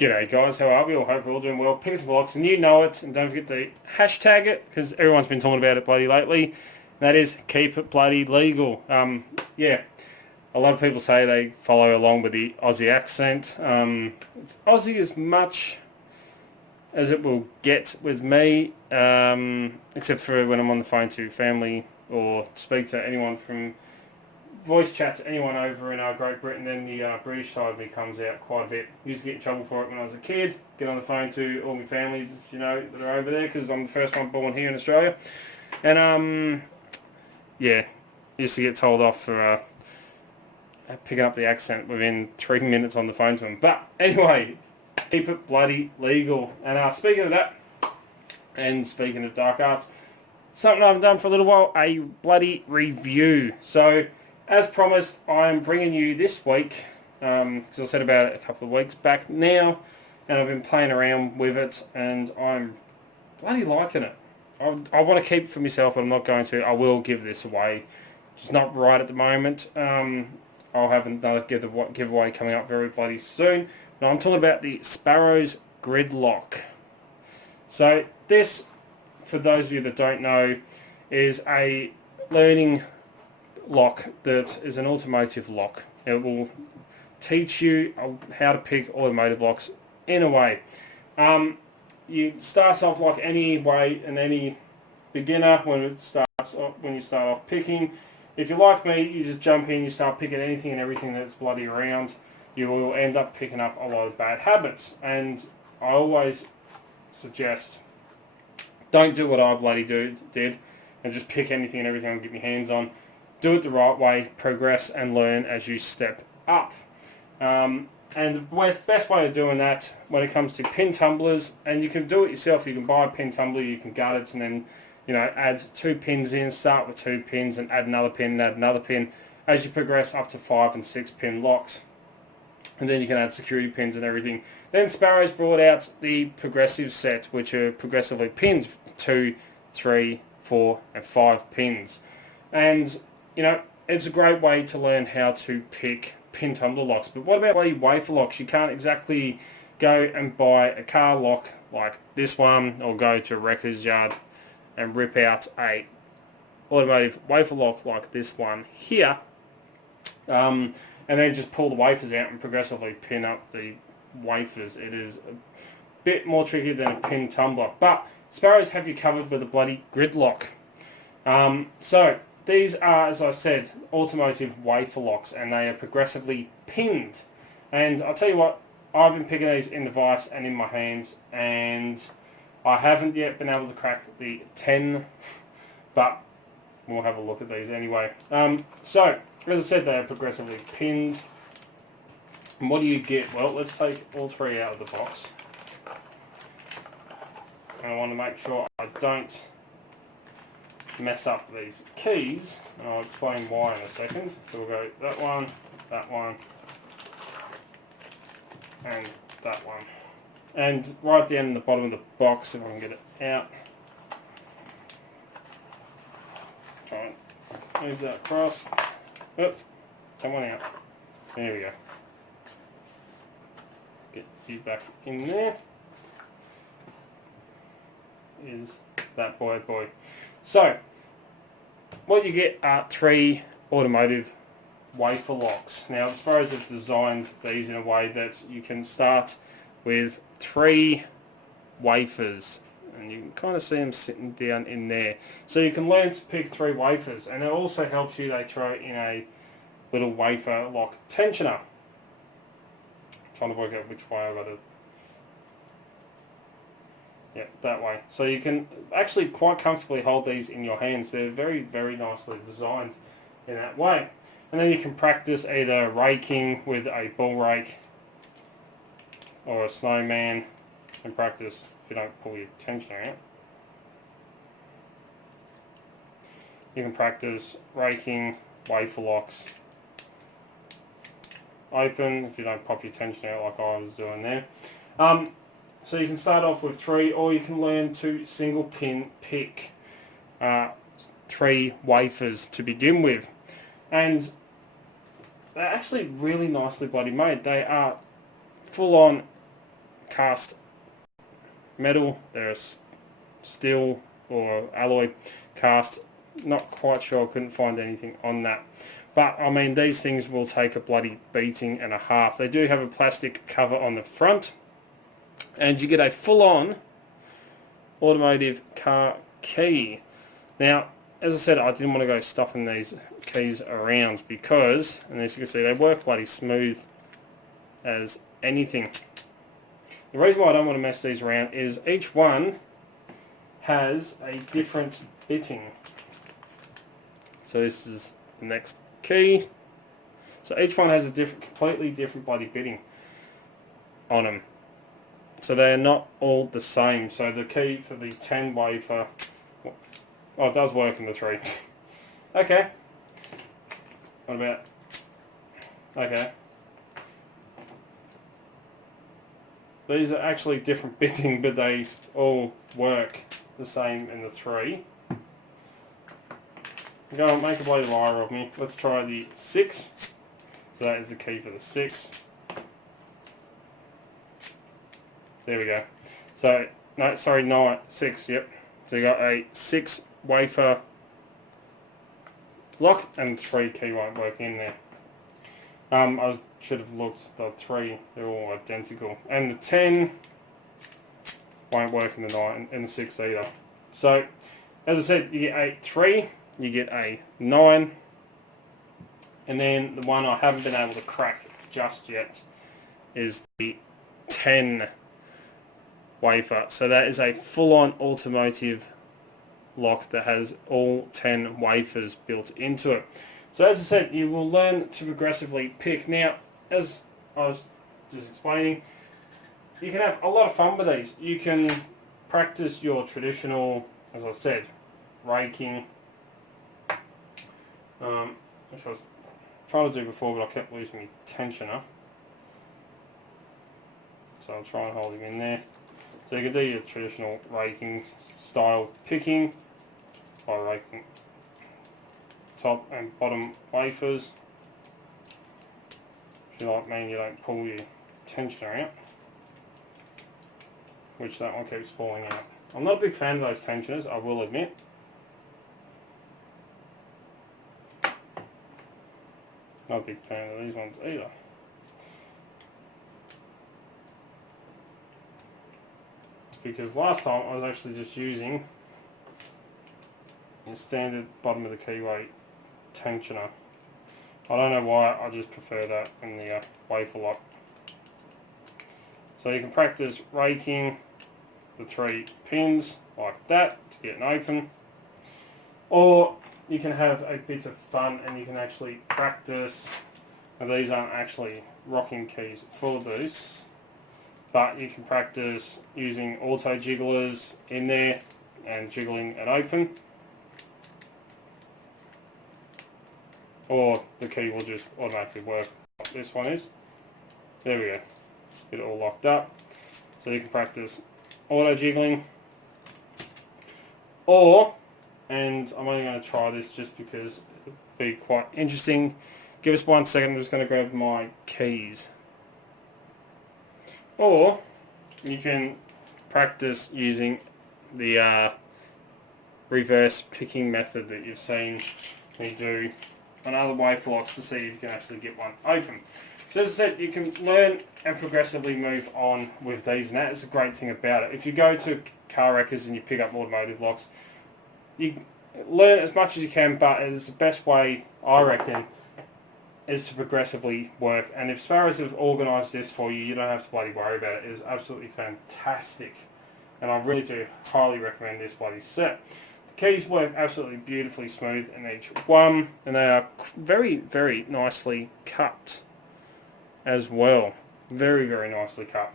G'day guys, how are we? I hope we're all doing well. Pick us blocks and you know it, and don't forget to hashtag it because everyone's been talking about it bloody lately. And that is keep it bloody legal. Yeah, a lot of people say they follow along with the Aussie accent. It's Aussie as much as it will get with me, except for when I'm on the phone to family or speak to anyone from voice chat to anyone over in Great Britain. Then the British side of me comes out quite a bit. Used to get in trouble for it when I was a kid. Get on the phone to all my family, that are over there because I'm the first one born here in Australia. And yeah, used to get told off for picking up the accent within 3 minutes on the phone to them. But anyway, keep it bloody legal. And speaking of that, and speaking of dark arts, something I haven't done for a little while, a bloody review. So, as promised, I'm bringing you this week, because I said about it a couple of weeks back now, and I've been playing around with it, and I'm bloody liking it. I want to keep it for myself, but I'm not going to. I will give this away. It's not right at the moment. I'll have another giveaway coming up very bloody soon. Now, I'm talking about the Sparrows Gridlock. So, this, for those of you that don't know, is a learning lock that is an automotive lock. It will teach you how to pick automotive locks in a way. You start off like any way and any beginner when you start off picking. If you're like me, you just jump in, you start picking anything and everything that's bloody around. You will end up picking up a lot of bad habits. And I always suggest, don't do what I bloody did and just pick anything and everything I can get my hands on. Do it the right way, progress and learn as you step up. And the best way of doing that when it comes to pin tumblers, and you can do it yourself, you can buy a pin tumbler, you can gut it and then add 2 pins in, start with 2 pins and add another pin and add another pin as you progress up to 5 and 6 pin locks. And then you can add security pins and everything. Then Sparrows brought out the progressive set, which are progressively pinned 2, 3, 4 and 5 pins. And it's a great way to learn how to pick pin tumbler locks. But what about bloody wafer locks? You can't exactly go and buy a car lock like this one or go to a wrecker's yard and rip out a automotive wafer lock like this one here, and then just pull the wafers out and progressively pin up the wafers. It is a bit more tricky than a pin tumbler, but Sparrows have you covered with a bloody Gridlock. So these are, as I said, automotive wafer locks, and they are progressively pinned. And I'll tell you what, I've been picking these in the vise and in my hands, and I haven't yet been able to crack the 10, but we'll have a look at these anyway. So, as I said, they are progressively pinned. And what do you get? Well, let's take all 3 out of the box. And I want to make sure I don't mess up these keys, and I'll explain why in a second. So we'll go that one, and that one. And right down in the bottom of the box, if I can get it out. Try and move that across. Oh, that one out. There we go. Get you back in there. Is that boy. So, what you get are 3 automotive wafer locks. Now, Sparrows have designed these in a way that you can start with 3 wafers, and you can kind of see them sitting down in there. So you can learn to pick 3 wafers, and it also helps you, they throw in a little wafer lock tensioner. I'm trying to work out which way I've got to. Yeah, that way. So you can actually quite comfortably hold these in your hands. They're very, very nicely designed in that way. And then you can practice either raking with a bull rake or a snowman, and practice if you don't pull your tensioner out. You can practice raking wafer locks open if you don't pop your tensioner out like I was doing there. So you can start off with 3, or you can learn to single pin pick 3 wafers to begin with. And they're actually really nicely bloody made. They are full on cast metal, they're steel or alloy cast. Not quite sure, I couldn't find anything on that. But I mean, these things will take a bloody beating and a half. They do have a plastic cover on the front, and you get a full-on automotive car key. Now, as I said, I didn't want to go stuffing these keys around because, and as you can see, they work bloody smooth as anything. The reason why I don't want to mess these around is each one has a different bitting. So this is the next key. So each one has a completely different bloody bitting on them. So they are not all the same. So the key for the 10 wafer, oh, it does work in the 3. Okay. What about, okay. These are actually different bitting, but they all work the same in the 3. Go on, make a bloody liar of me. Let's try the 6. So that is the key for the 6. There we go. So, no, sorry, 9, 6, yep. So you got a 6 wafer lock and 3 key won't work in there. I should have looked, the 3, they're all identical. And the 10 won't work in the 9 and the 6 either. So, as I said, you get a 3, you get a 9, and then the one I haven't been able to crack just yet is the 10 wafer. So that is a full-on automotive lock that has all 10 wafers built into it. So as I said, you will learn to progressively pick. Now, as I was just explaining, you can have a lot of fun with these. You can practice your traditional, as I said, raking, which I was trying to do before, but I kept losing my tensioner. So I'll try and hold him in there. So you can do your traditional raking style picking by raking top and bottom wafers. If you like me, you don't pull your tensioner out, which that one keeps falling out. I'm not a big fan of those tensioners, I will admit. Not a big fan of these ones either. Because last time I was actually just using a standard bottom of the keyway tensioner. I don't know why, I just prefer that in the wafer lock. So you can practice raking the 3 pins like that to get an open, or you can have a bit of fun and you can actually practice, and these aren't actually rocking keys for this, but you can practice using auto jigglers in there and jiggling it open, or the key will just automatically work like this one is. There we go, get it all locked up. So you can practice auto jiggling, or, and I'm only going to try this just because it'll be quite interesting. Give us 1 second, I'm just going to grab my keys. Or you can practice using the reverse picking method that you've seen me do on other wafer locks to see if you can actually get one open. So as I said, you can learn and progressively move on with these, and that is a great thing about it. If you go to car wreckers and you pick up automotive locks, you learn as much as you can, but it is the best way, I reckon, is to progressively work. And if Sparrows have organised this for you, you don't have to bloody worry about it. It is absolutely fantastic, and I really do highly recommend this bloody set. The keys work absolutely beautifully smooth in each one, and they are very, very nicely cut as well. Very, very nicely cut.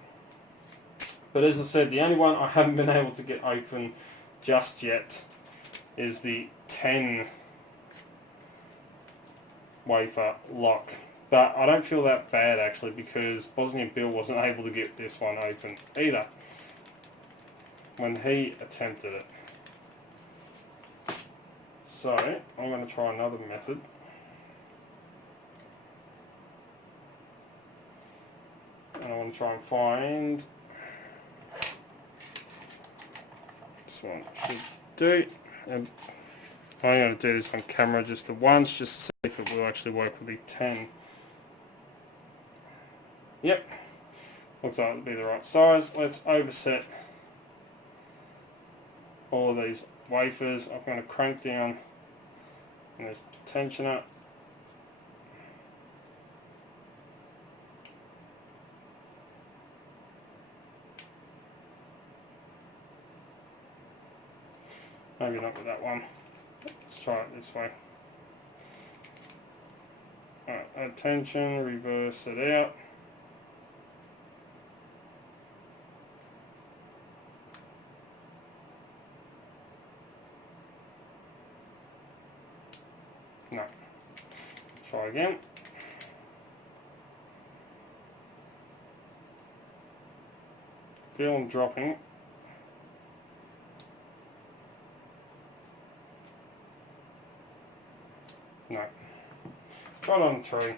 But as I said, the only one I haven't been able to get open just yet is the 10 wafer lock. But I don't feel that bad actually, because Bosnian Bill wasn't able to get this one open either when he attempted it. So I'm going to try another method. And I want to try and find one should do. And I'm going to do this on camera just the once, just to see if it will actually work with the 10. Yep, looks like it'll be the right size. Let's overset all of these wafers. I'm going to crank down this tensioner. Maybe not with that one. Let's try it this way. Alright, add tension, reverse it out. No. Try again. Feel them dropping. No. Try it on 3.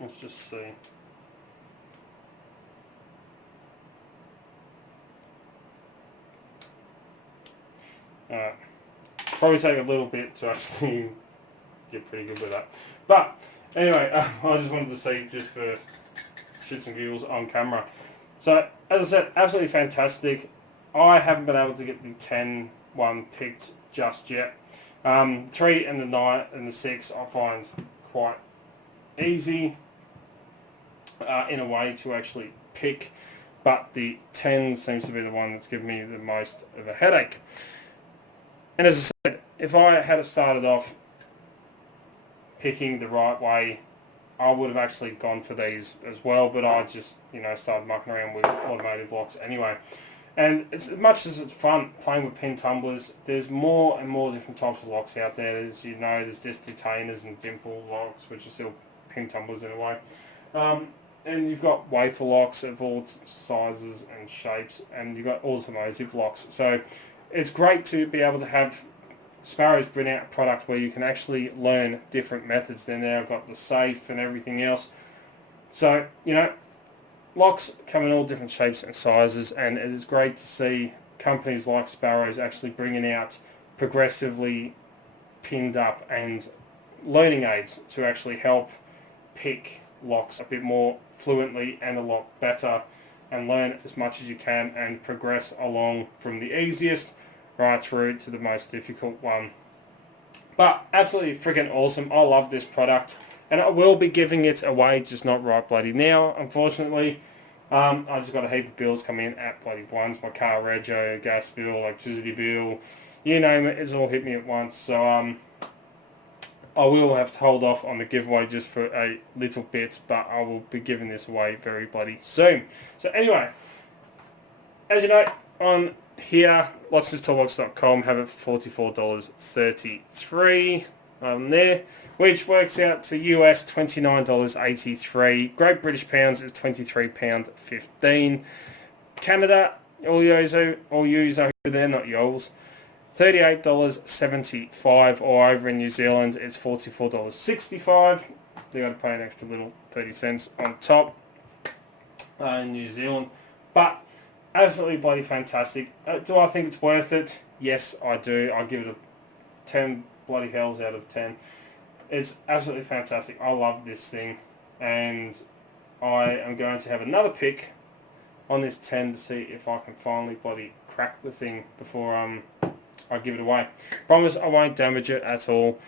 Let's just see. Probably take a little bit to actually get pretty good with that. But anyway, I just wanted to see just for shits and giggles on camera. So as I said, absolutely fantastic. I haven't been able to get the 10 one picked just yet. 3 and the 9 and the 6 I find quite easy in a way to actually pick, but the 10 seems to be the one that's given me the most of a headache. And as I said, if I had started off picking the right way, I would have actually gone for these as well, but I just, started mucking around with automotive locks anyway. And it's, as much as it's fun playing with pin tumblers, there's more and more different types of locks out there. As you know, there's disc detainers and dimple locks, which are still pin tumblers in a way. And you've got wafer locks of all sizes and shapes, and you've got automotive locks. So it's great to be able to have Sparrows bring out a product where you can actually learn different methods. They've now got the safe and everything else. So, locks come in all different shapes and sizes, and it is great to see companies like Sparrows actually bringing out progressively pinned up and learning aids to actually help pick locks a bit more fluently and a lot better, and learn as much as you can and progress along from the easiest right through to the most difficult one. But absolutely freaking awesome. I love this product, and I will be giving it away, just not right bloody now, unfortunately. I just got a heap of bills coming in at bloody once. My car rego, gas bill, electricity bill, you name it, it's all hit me at once. So I will have to hold off on the giveaway just for a little bit, but I will be giving this away very bloody soon. So anyway, as you know, on here, locksmithtoolbox.com, have it for $44.33 there, which works out to US $29.83. Great British pounds is £23.15. Canada, all yous over there, not yours, $38.75, or over in New Zealand it's $44.65. They got to pay an extra little 30 cents on top in New Zealand, but absolutely bloody fantastic. Do I think it's worth it? Yes, I do. I give it a 10 bloody hells out of 10. It's absolutely fantastic. I love this thing, and I am going to have another pick on this 10 to see if I can finally bloody crack the thing before I give it away. Promise I won't damage it at all,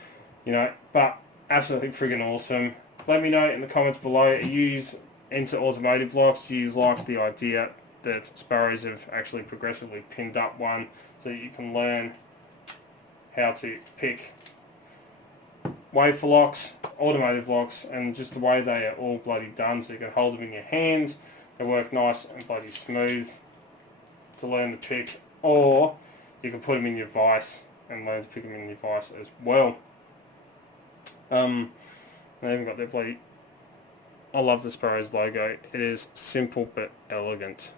but absolutely friggin' awesome. Let me know in the comments below, are you into automotive locks? Do you like the idea that Sparrows have actually progressively pinned up one so that you can learn how to pick wafer locks, automotive locks, and just the way they are all bloody done, so you can hold them in your hands. They work nice and bloody smooth to learn to pick, or you can put them in your vise and learn to pick them in your vise as well. They even got their bloody... I love the Sparrows logo. It is simple but elegant.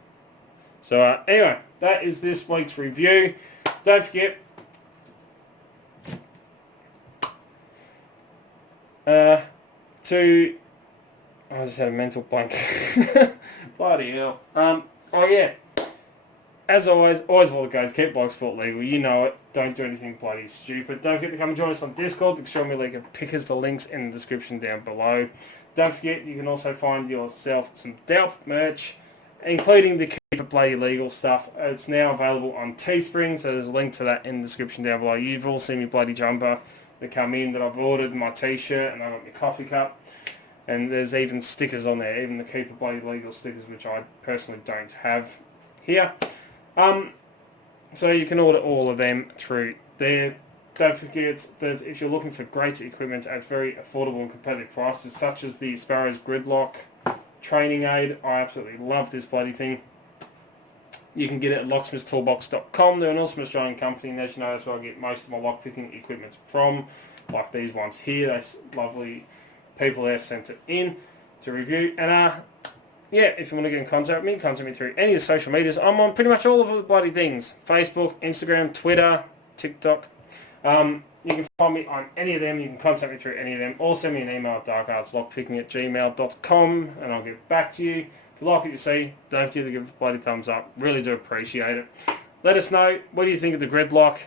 So anyway, that is this week's review. Don't forget to... I just had a mental blank. Bloody hell. Oh yeah. as always all the guys, keep Locksport legal. You know it. Don't do anything bloody stupid. Don't forget to come join us on Discord. The Xiaomi League of Pickers. The link's in the description down below. Don't forget, you can also find yourself some Delp merch, including the Keep It Bloody Legal stuff. It's now available on Teespring, so there's a link to that in the description down below. You've all seen my bloody jumper that come in that I've ordered, my t-shirt, and I got my coffee cup. And there's even stickers on there, even the Keep It Bloody Legal stickers, which I personally don't have here. So you can order all of them through there. Don't forget that if you're looking for great equipment at very affordable and competitive prices, such as the Sparrows Gridlock training aid, I absolutely love this bloody thing. You can get it at locksmithtoolbox.com. They're an awesome Australian company, and as you know, that's where I get most of my lockpicking equipment from, like these ones here. They lovely people there sent it in to review. And yeah, if you want to get in contact with me, contact me through any of the social medias. I'm on pretty much all of the bloody things: Facebook, Instagram, Twitter, TikTok. You can find me on any of them. You can contact me through any of them, or send me an email at darkartslockpicking@gmail.com, and I'll get back to you. If you like what you see, don't forget to give it a bloody thumbs up. Really do appreciate it. Let us know, what do you think of the Gridlock,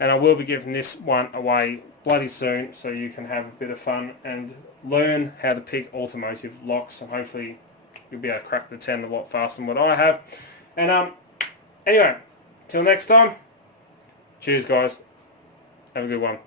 and I will be giving this one away bloody soon, so you can have a bit of fun and learn how to pick automotive locks, and hopefully you'll be able to crack the 10 a lot faster than what I have. And anyway, till next time, cheers guys. Have a good one.